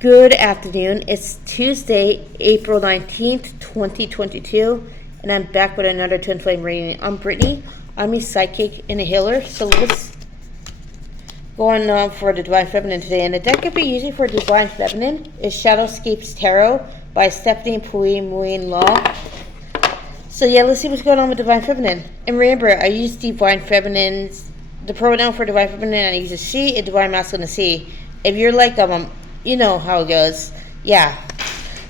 Good afternoon. It's Tuesday, April 19th, 2022, and I'm back with another Twin Flame reading. I'm Brittany. I'm a psychic and a healer. So let's go on for the Divine Feminine today. And the deck could be used for Divine Feminine is Shadowscapes Tarot by Stephanie Pui Muin Law. So yeah, let's see what's going on with Divine Feminine. And remember, I use Divine Feminine's, the pronoun for Divine Feminine, I use a she, and Divine Masculine a she. If you're like you know how it goes. Yeah.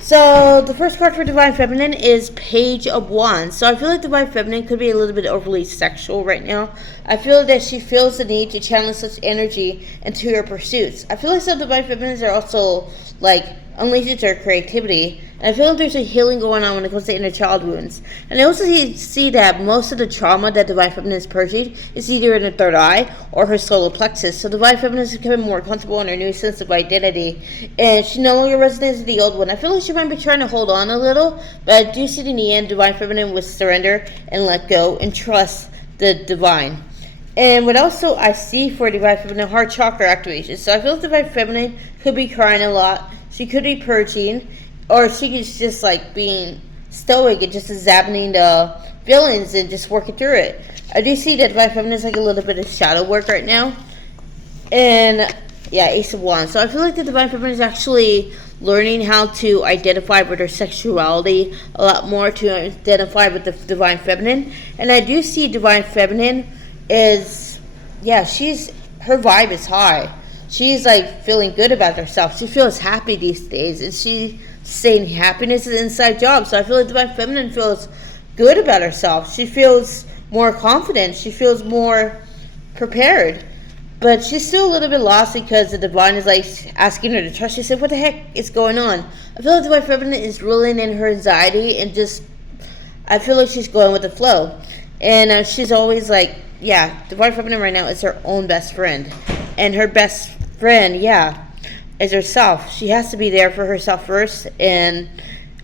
So the first card for Divine Feminine is Page of Wands. So I feel like Divine Feminine could be a little bit overly sexual right now. I feel that she feels the need to channel such energy into her pursuits. I feel like some Divine Feminines are also like unleashed their creativity. And I feel like there's a healing going on when it comes to inner child wounds. And I also see that most of the trauma that Divine Feminine is purging is either in her third eye or her solar plexus. So Divine Feminine is becoming more comfortable in her new sense of identity. And she no longer resonates with the old one. I feel like she might be trying to hold on a little, but I do see that in the end, Divine Feminine will surrender and let go and trust the divine. And what also I see for Divine Feminine, heart chakra activation. So I feel like Divine Feminine could be crying a lot. She could be purging. Or she is just like being stoic and just examining the feelings and just working through it. I do see that Divine Feminine is like a little bit of shadow work right now. And yeah, Ace of Wands. So I feel like the Divine Feminine is actually learning how to identify with her sexuality a lot more, to identify with the Divine Feminine. And I do see Divine Feminine is, yeah, her vibe is high. She's like feeling good about herself. She feels happy these days, and she's saying happiness is an inside job. So I feel like Divine Feminine feels good about herself. She feels more confident. She feels more prepared. But she's still a little bit lost because the divine is like asking her to trust. She said, what the heck is going on? I feel like Divine Feminine is ruling in her anxiety, and just, I feel like she's going with the flow. And she's always like, yeah, Divine Feminine right now is her own best friend. And her best friend, yeah, is herself. She has to be there for herself first. And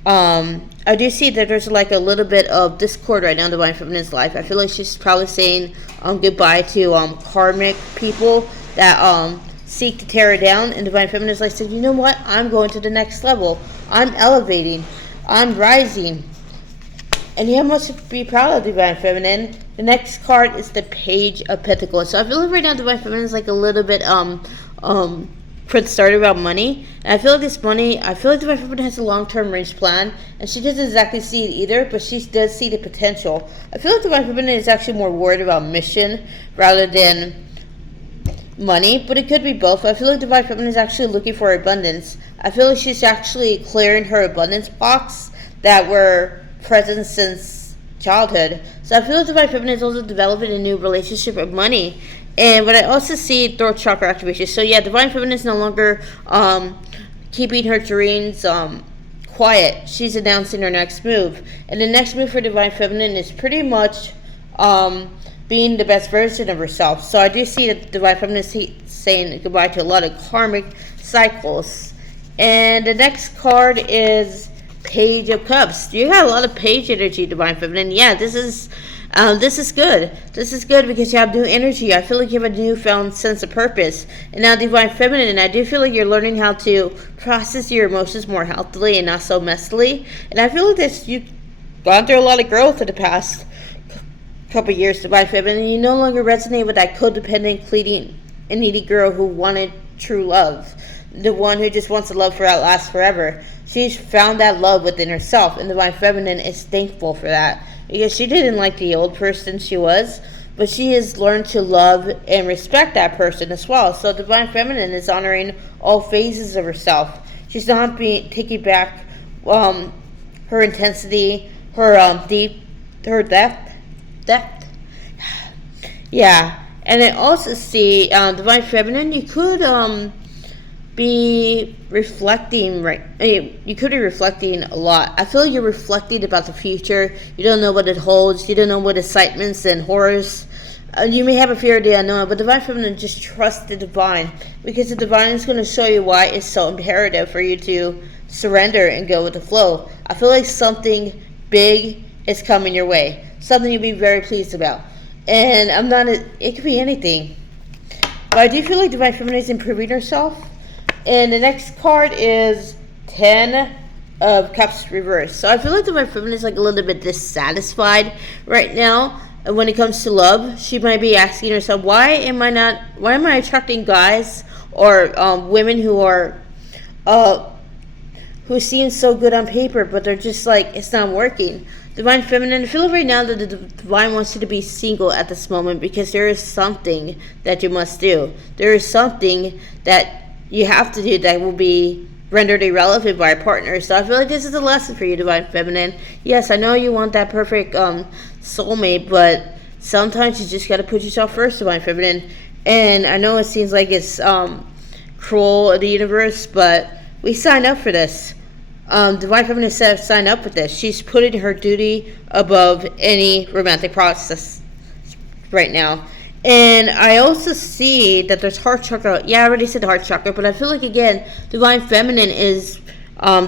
I do see that there's like a little bit of discord right now in Divine Feminine's life. I feel like she's probably saying goodbye to karmic people that seek to tear her down. And Divine Feminine is like, you know what? I'm going to the next level. I'm elevating. I'm rising. And you have much to be proud of, Divine Feminine. The next card is the Page of Pentacles. So I feel like right now Divine Feminine is like a little bit started about money. And I feel like this money, I feel like Divine Feminine has a long-term range plan, and she doesn't exactly see it either, but she does see the potential. I feel like Divine Feminine is actually more worried about mission rather than money, but it could be both. I feel like Divine Feminine is actually looking for abundance. I feel like she's actually clearing her abundance box that were present since childhood. So I feel like Divine Feminine is also developing a new relationship with money. And but I also see throat chakra activation. So yeah, Divine Feminine is no longer keeping her dreams quiet. She's announcing her next move. And the next move for Divine Feminine is pretty much being the best version of herself. So I do see that Divine Feminine is saying goodbye to a lot of karmic cycles. And the next card is Page of Cups. You got a lot of page energy, Divine Feminine. Yeah, this is good. This is good because you have new energy. I feel like you have a newfound sense of purpose. And now Divine Feminine, and I do feel like you're learning how to process your emotions more healthily and not so messily. And I feel like you've gone through a lot of growth in the past couple of years, Divine Feminine. And you no longer resonate with that codependent, cleaning, and needy girl who wanted true love. The one who just wants to love for outlast forever. She's found that love within herself, and Divine Feminine is thankful for that. Because she didn't like the old person she was, but she has learned to love and respect that person as well. So Divine Feminine is honoring all phases of herself. She's not taking back her intensity, her her depth. Yeah, and I also see Divine Feminine. You could be reflecting, right? You could be reflecting a lot. I feel like you're reflecting about the future. You don't know what it holds. You don't know what excitements and horrors. You may have a fear of the unknown, but Divine Feminine, just trust the divine, because the divine is going to show you why it's so imperative for you to surrender and go with the flow. I feel like something big is coming your way, something you'll be very pleased about. And it could be anything. But I do feel like Divine Feminine is improving herself. And the next card is 10 of Cups reversed. So I feel like Divine Feminine is like a little bit dissatisfied right now. And when it comes to love, she might be asking herself, why am I attracting guys or women who are who seem so good on paper, but they're just like, it's not working. Divine Feminine, I feel right now that the Divine wants you to be single at this moment because there is something that you must do. There is something that you have to do that will be rendered irrelevant by a partner. So I feel like this is a lesson for you, Divine Feminine. Yes, I know you want that perfect soulmate, but sometimes you just got to put yourself first, Divine Feminine. And I know it seems like it's cruel of the universe, but we signed up for this. Divine Feminine said sign up with this. She's putting her duty above any romantic process right now. And I also see that there's heart chakra. Yeah, I already said heart chakra, but I feel like, again, Divine Feminine is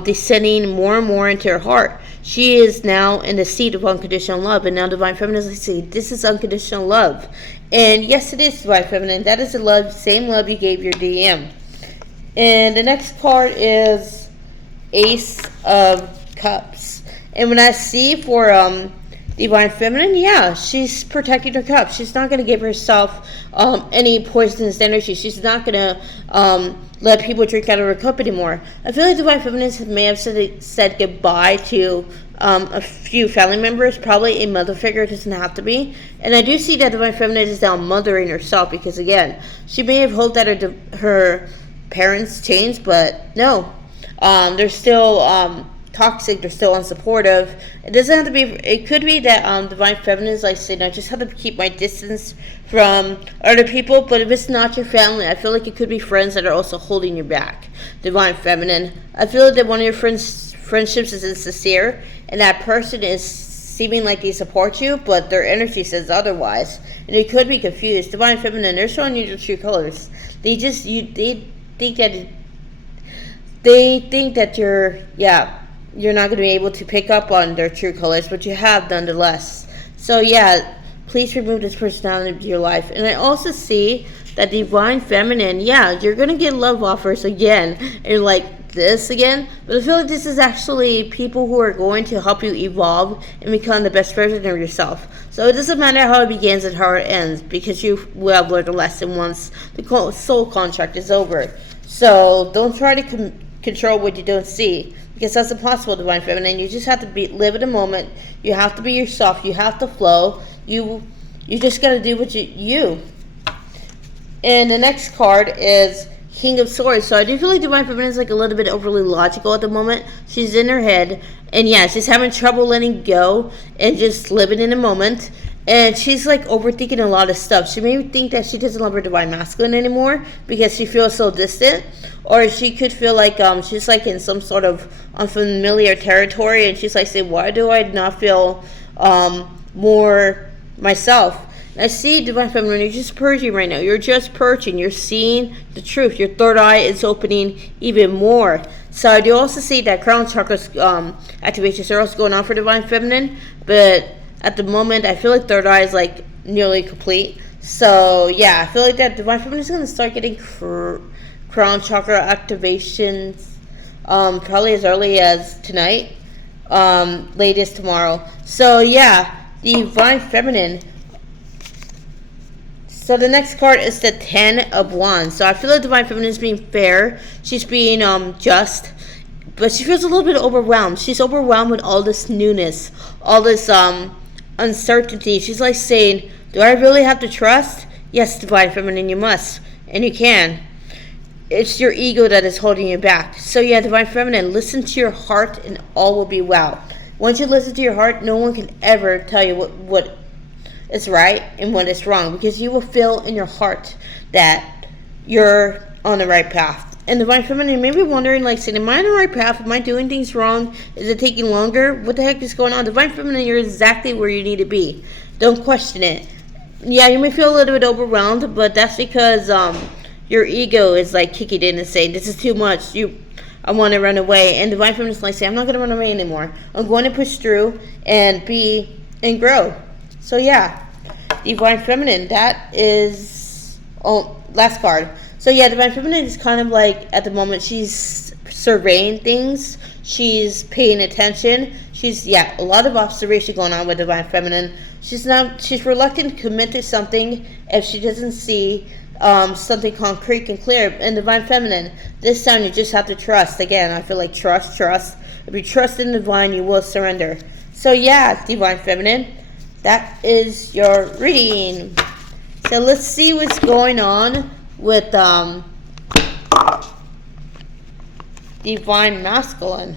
descending more and more into her heart. She is now in the seat of unconditional love, and now Divine Feminine is like, see, this is unconditional love. And yes, it is, Divine Feminine. That is the love, same love you gave your DM. And the next card is Ace of Cups. And when I see for Divine Feminine, yeah, she's protecting her cup. She's not going to give herself any poisonous energy. She's not going to let people drink out of her cup anymore. I feel like Divine Feminine may have said goodbye to a few family members, probably a mother figure. It doesn't have to be. And I do see that Divine Feminine is now mothering herself because, again, she may have hoped that her parents changed, but no. They're still toxic, they're still unsupportive. It doesn't have to be, it could be that Divine Feminine is like saying, I just have to keep my distance from other people. But if it's not your family, I feel like it could be friends that are also holding you back, Divine Feminine. I feel like that one of your friendships is insincere, and that person is seeming like they support you, but their energy says otherwise, and it could be confused. Divine Feminine, they're showing you your true colors. They think that you're not going to be able to pick up on their true colors, but you have nonetheless. So yeah, please remove this personality of your life. And I also see that Divine Feminine, yeah, you're going to get love offers again, and like this again, but I feel like this is actually people who are going to help you evolve and become the best version of yourself. So it doesn't matter how it begins and how it ends, because you will have learned a lesson once the soul contract is over. So don't try to control what you don't see, because that's impossible, Divine Feminine. You just have to live in the moment. You have to be yourself. You have to flow. You just got to do what you. And the next card is King of Swords. So I do feel like Divine Feminine is like a little bit overly logical at the moment. She's in her head, and yeah, she's having trouble letting go and just living in the moment. And she's like overthinking a lot of stuff. She may think that she doesn't love her Divine Masculine anymore because she feels so distant. Or she could feel like she's like in some sort of unfamiliar territory, and she's like saying, why do I not feel more myself? And I see, Divine Feminine, you're just purging right now. You're just purging. You're seeing the truth. Your third eye is opening even more. So I do also see that crown chakra activations are also going on for Divine Feminine, but at the moment, I feel like third eye is like nearly complete. So yeah, I feel like that Divine Feminine is going to start getting crown chakra activations probably as early as tonight, latest tomorrow. So yeah, Divine Feminine. So the next card is the 10 of Wands. So I feel like Divine Feminine is being fair. She's being just, but she feels a little bit overwhelmed. She's overwhelmed with all this newness, all this uncertainty. She's like saying, do I really have to trust? Yes, Divine Feminine, you must, and you can. It's your ego that is holding you back. So yeah, Divine Feminine, listen to your heart and all will be well. Once you listen to your heart, no one can ever tell you what is right and what is wrong, because you will feel in your heart that you're on the right path. And Divine Feminine may be wondering, like, saying, am I on the right path? Am I doing things wrong? Is it taking longer? What the heck is going on? Divine Feminine, you're exactly where you need to be. Don't question it. Yeah, you may feel a little bit overwhelmed, but that's because your ego is like kicking in and saying, this is too much. I want to run away. And Divine Feminine is like saying, I'm not going to run away anymore. I'm going to push through and grow. So yeah, Divine Feminine, that is last card. So yeah, divine feminine is kind of like at the moment she's surveying things, she's paying attention, she's a lot of observation going on with divine feminine. She's reluctant to commit to something if she doesn't see something concrete and clear. And divine feminine, this time you just have to trust. Again, I feel like trust. If you trust in the divine, you will surrender. So yeah, divine feminine, that is your reading. So let's see what's going on with divine masculine.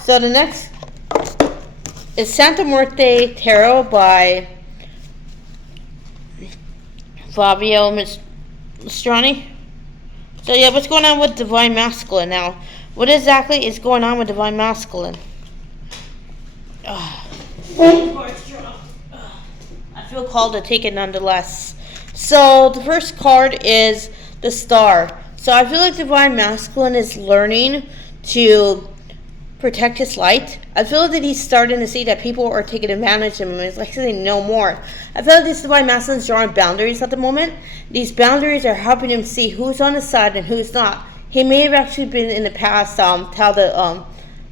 So the next is Santa Muerte Tarot by Fabio Mastrani. So yeah, what's going on with divine masculine now? What exactly is going on with divine masculine? I feel called to take it nonetheless. So the first card is the Star. So I feel like divine masculine is learning to protect his light. I feel that he's starting to see that people are taking advantage of him. It's like saying no more. I feel like this divine masculine is drawing boundaries at the moment. These boundaries are helping him see who's on his side and who's not. He may have actually been in the past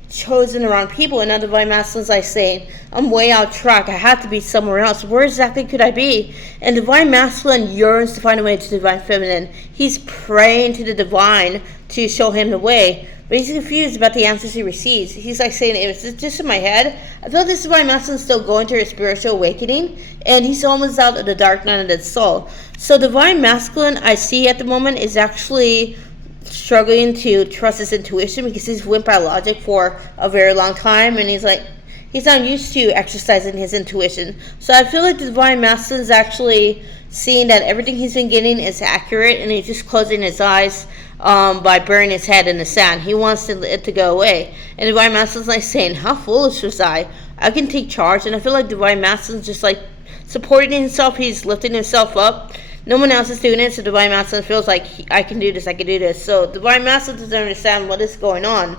chosen around people, and now divine masculine's like saying, I'm way out track, I have to be somewhere else. Where exactly could I be? And divine masculine yearns to find a way to divine feminine. He's praying to the divine to show him the way, but he's confused about the answers he receives. He's like saying, is this just in my head? I feel this divine masculine is still going through a spiritual awakening, and he's almost out of the dark night of the soul. So divine masculine I see at the moment is actually struggling to trust his intuition because he's went by logic for a very long time, and he's not used to exercising his intuition. So I feel like the divine masculine is actually seeing that everything he's been getting is accurate, and he's just closing his eyes by burying his head in the sand. He wants it to go away. And divine masculine's like saying, how foolish was I? I can take charge. And I feel like divine masculine's just like supporting himself. He's lifting himself up. No one else is doing it, so divine masculine feels like I can do this. So divine masculine doesn't understand what is going on.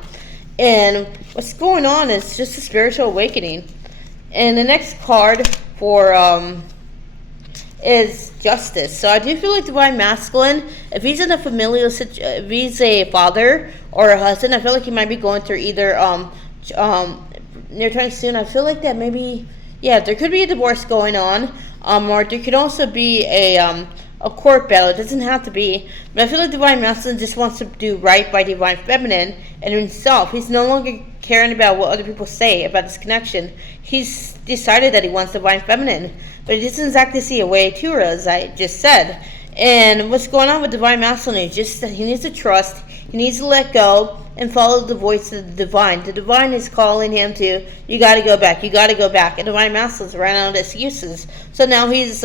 And what's going on is just a spiritual awakening. And the next card for is justice. So I do feel like divine masculine, if he's in a familial situation, if he's a father or a husband, I feel like he might be going through either near time soon. I feel like that maybe there could be a divorce going on. Or there could also be a court battle. It doesn't have to be. But I feel like divine masculine just wants to do right by divine feminine and himself. He's no longer caring about what other people say about this connection. He's decided that he wants divine feminine. But he doesn't exactly see a way to her, as I just said. And what's going on with divine masculine is just that he needs to trust. He needs to let go and follow the voice of the divine. The divine is calling him to, you got to go back. And divine masculine's ran out of excuses. So now he's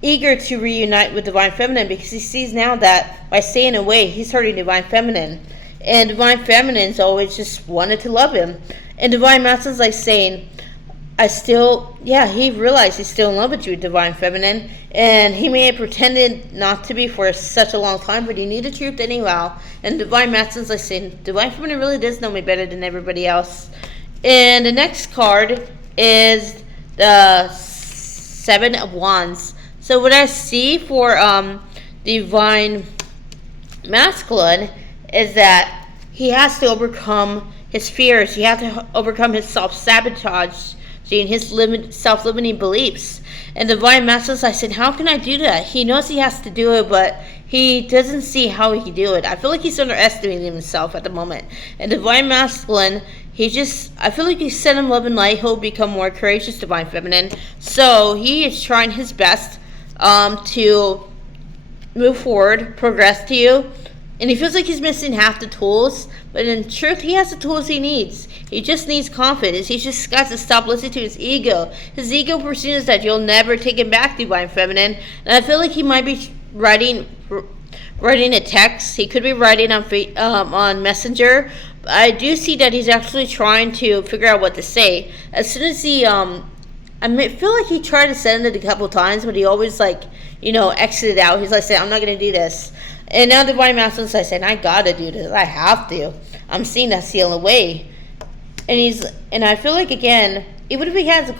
eager to reunite with divine feminine because he sees now that by staying away, he's hurting divine feminine. And divine feminine's always just wanted to love him. And divine masculine's like saying, he realized he's still in love with you, divine feminine, and he may have pretended not to be for such a long time, but he knew the truth anyhow. And divine masculine's like saying, divine feminine really does know me better than everybody else. And the next card is the Seven of Wands. So what I see for divine masculine is that he has to overcome his fears. He has to overcome his self-sabotage, his self-limiting beliefs. And divine masculine, I said, how can I do that? He knows he has to do it, but he doesn't see how he can do it. I feel like he's underestimating himself at the moment. And divine masculine, I feel like he sent him love and light. He'll become more courageous, divine feminine. So he is trying his best to move forward, progress to you. And he feels like he's missing half the tools, but in truth, he has the tools he needs. He just needs confidence. He just got to stop listening to his ego. His ego presumes that you'll never take him back, divine feminine. And I feel like he might be writing a text. He could be writing on Messenger. But I do see that he's actually trying to figure out what to say. As soon as he, I feel like he tried to send it a couple times, but he always exited out. He's like saying, I'm not going to do this. And now divine masculine says, I gotta do this. I have to. I'm seeing that seal away. And I feel like, again, even if he has the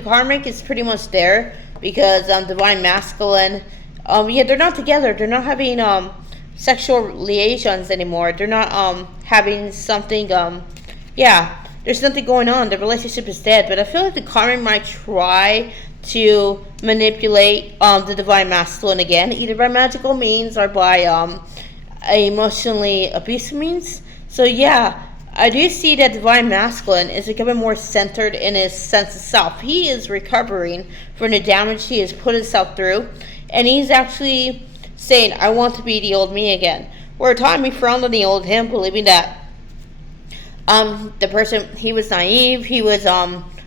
karmic is pretty much there because divine masculine yeah, they're not together. They're not having sexual liaisons anymore. They're not having something. Yeah, there's nothing going on. The relationship is dead. But I feel like the karmic might try to manipulate the divine masculine again, either by magical means or by emotionally abusive means. So yeah, I do see that divine masculine is becoming more centered in his sense of self. He is recovering from the damage he has put himself through, and he's actually saying, I want to be the old me again. Where a time he frowned on the old him, believing that the person, he was naive, he was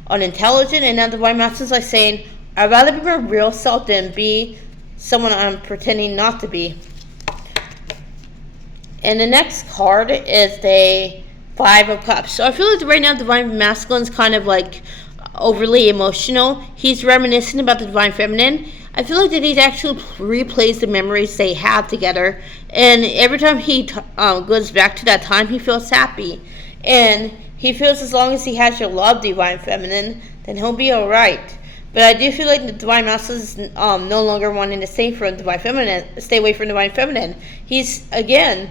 unintelligent, and now divine masculine is like saying, I'd rather be my real self than be someone I'm pretending not to be. And the next card is the Five of Cups. So I feel like right now divine masculine is kind of like overly emotional. He's reminiscing about the divine feminine. I feel like that he's actually replays the memories they had together, and every time he goes back to that time, he feels happy, and he feels as long as he has your love, divine feminine, then he'll be all right. But I do feel like the divine masculine is no longer wanting to stay away from divine feminine. He's again,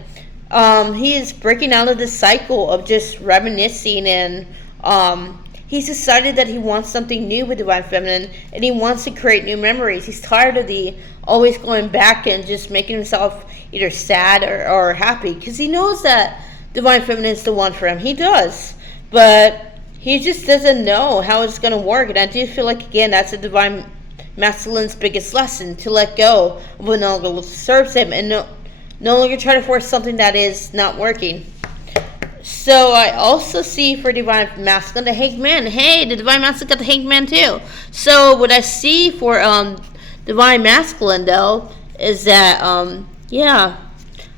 he is breaking out of the cycle of just reminiscing, and he's decided that he wants something new with divine feminine, and he wants to create new memories. He's tired of the always going back and just making himself either sad or happy, because he knows that divine feminine is the one for him. He does, but he just doesn't know how it's going to work. And I do feel like, again, that's the divine masculine's biggest lesson, to let go of what no longer serves him, and no longer try to force something that is not working. So I also see for divine masculine the Hanged Man. Hey, the divine masculine got the Hanged Man too. So what I see for divine masculine though is that yeah,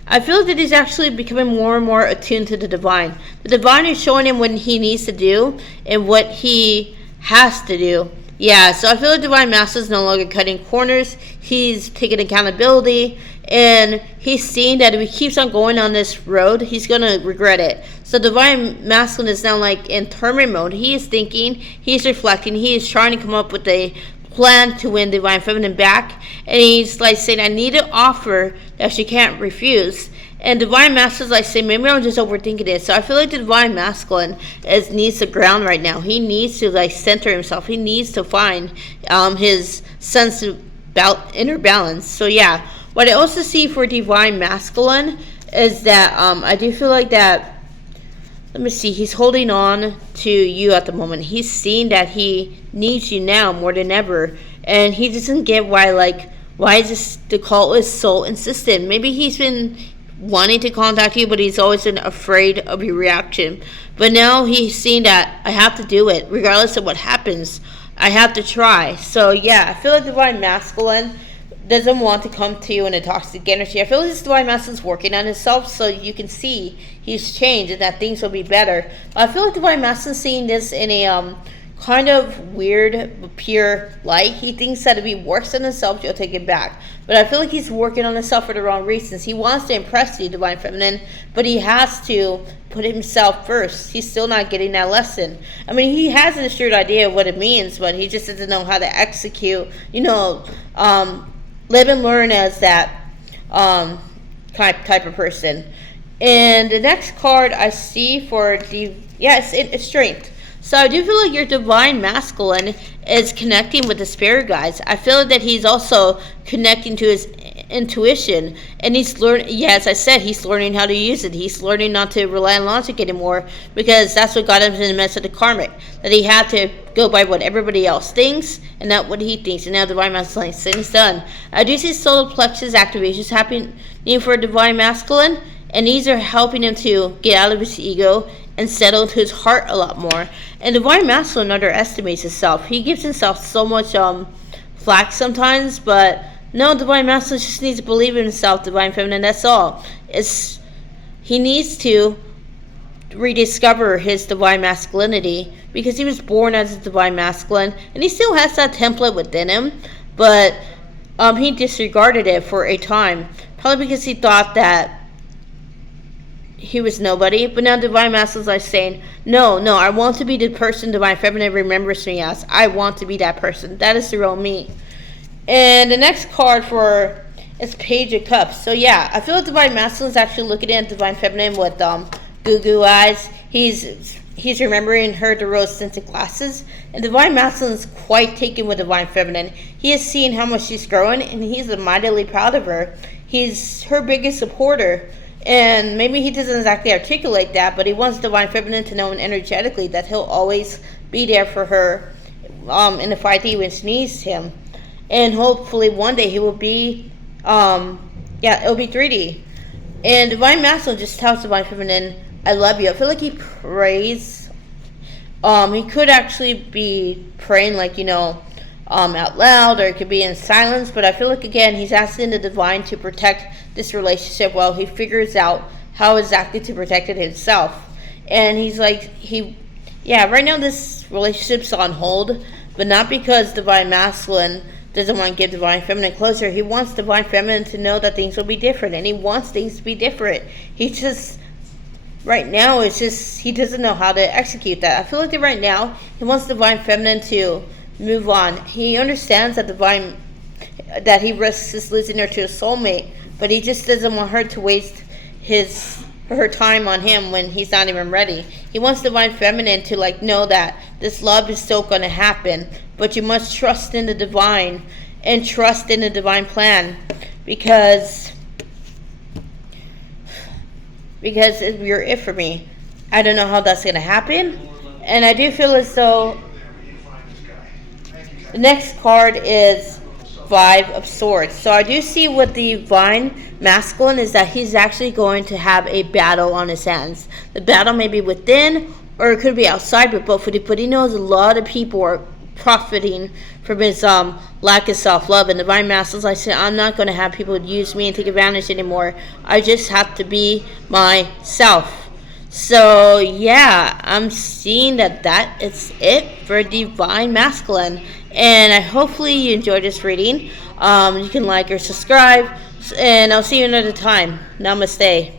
I feel that he's actually becoming more and more attuned to the divine. The divine is showing him what he needs to do and what he has to do. Yeah, so I feel like divine masculine is no longer cutting corners. He's taking accountability, and he's seeing that if he keeps on going on this road, he's going to regret it. So divine masculine is now like in tournament mode. He is thinking, he's reflecting, he is trying to come up with a plan to win divine feminine back, and he's like saying, I need an offer that she can't refuse. And divine masculine is like saying, maybe I'm just overthinking it. So I feel like the divine masculine needs to ground right now. He needs to like center himself. He needs to find his sense of inner balance. So yeah, what I also see for divine masculine is that I do feel like that, let me see, he's holding on to you at the moment. He's seeing that he needs you now more than ever, and he doesn't get why is this, the call is so insistent. Maybe he's been wanting to contact you, but he's always been afraid of your reaction. But now he's seeing that I have to do it regardless of what happens. I have to try. So yeah, I feel like divine masculine doesn't want to come to you in a toxic energy. I feel like this divine masculine is working on himself, so you can see he's changed and that things will be better. I feel like divine masculine is seeing this in a kind of weird, pure light. He thinks that if he works on himself, he'll take it back. But I feel like he's working on himself for the wrong reasons. He wants to impress the divine feminine, but he has to put himself first. He's still not getting that lesson. I mean, he has an assured idea of what it means, but he just doesn't know how to execute, live and learn as that type of person. And the next card I see for it's strength. So I do feel like your divine masculine is connecting with the spirit guides. I feel that he's also connecting to his intuition, and he's learning. Yeah, as I said, he's learning how to use it. He's learning not to rely on logic anymore, because that's what got him in the mess of the karmic. That he had to go by what everybody else thinks and not what he thinks. And now divine masculine is done. I do see solar plexus activations happening for divine masculine, and these are helping him to get out of his ego and settle into his heart a lot more. And divine masculine underestimates himself. He gives himself so much flack sometimes, but no, divine masculine just needs to believe in himself, divine feminine, that's all. He needs to rediscover his divine masculinity, because he was born as a divine masculine, and he still has that template within him, but he disregarded it for a time, probably because he thought that he was nobody. But now divine masculine is like saying, no, I want to be the person divine feminine remembers me as. I want to be that person. That is the real me. And the next card for is Page of Cups. So yeah, I feel like Divine Masculine is actually looking at Divine Feminine with goo goo eyes. He's remembering her to rose tinted glasses, and Divine Masculine is quite taken with Divine Feminine. He has seen how much she's growing, and he's mightily proud of her. He's her biggest supporter, and maybe he doesn't exactly articulate that, but he wants Divine Feminine to know energetically that he'll always be there for her in the fight when she needs him. And hopefully one day he will be, it'll be 3D. And Divine Masculine just tells Divine Feminine, I love you. I feel like he prays. He could actually be praying out loud, or it could be in silence, but I feel like, again, he's asking the Divine to protect this relationship while he figures out how exactly to protect it himself. And he's like, right now this relationship's on hold, but not because Divine Masculine doesn't want to give Divine Feminine closer. He wants Divine Feminine to know that things will be different, and he wants things to be different. Right now, he doesn't know how to execute that. I feel like that right now, he wants Divine Feminine to move on. He understands that he risks losing her to a soulmate, but he just doesn't want her to waste her time on him when he's not even ready. He wants Divine Feminine to know that this love is still going to happen, but you must trust in the Divine and trust in the Divine plan, because you're it for me. I don't know how that's going to happen, and I do feel as though the next card is Five of Swords. So I do see with the Divine Masculine is that he's actually going to have a battle on his hands. The battle may be within, or it could be outside, but he knows a lot of people are profiting from his lack of self-love. And Divine Masculine's like, said, I'm not going to have people use me and take advantage anymore. I just have to be myself. So yeah, I'm seeing that is it for Divine Masculine. And hopefully you enjoyed this reading. You can like or subscribe, and I'll see you another time. Namaste.